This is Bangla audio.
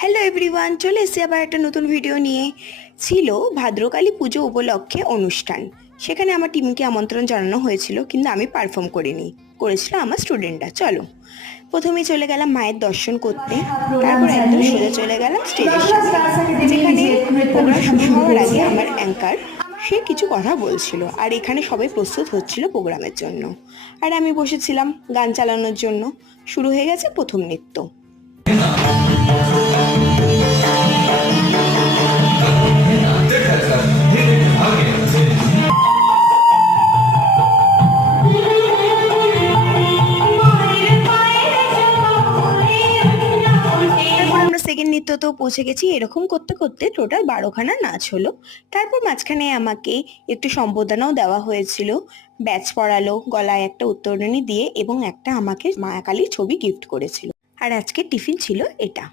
হ্যালো এভরিওয়ান, চলে এসেছি আবার একটা নতুন ভিডিও নিয়ে। ছিল ভাদ্রকালী পুজো উপলক্ষে অনুষ্ঠান, সেখানে আমার টিমকে আমন্ত্রণ জানানো হয়েছিল, কিন্তু আমি পারফর্ম করিনি, করেছিল আমার স্টুডেন্টরা। চলো প্রথমেই চলে গেলাম মায়ের দর্শন করতে, তারপর একদম সোজা চলে গেলাম স্টেজের সামনে, যেখানে প্রোগ্রাম শুরু হওয়ার আগে আমার অ্যাঙ্কার সে কিছু কথা বলছিল, আর এখানে সবাই প্রস্তুত হচ্ছিল প্রোগ্রামের জন্য, আর আমি বসেছিলাম গান চালানোর জন্য। শুরু হয়ে গেছে প্রথম নৃত্য। সেকেন্ড নৃত্যতেও পৌঁছে গেছি। এরকম করতে করতে টোটাল 12খানা নাচ হলো। তারপর মাঝখানে আমাকে একটু সম্বোধনাও দেওয়া হয়েছিল, ব্যাচ পরালো, গলায় একটা উত্তরণী দিয়ে, এবং একটা আমাকে মা কালীর ছবি গিফট করেছিল। আর আজকে টিফিন ছিল এটা।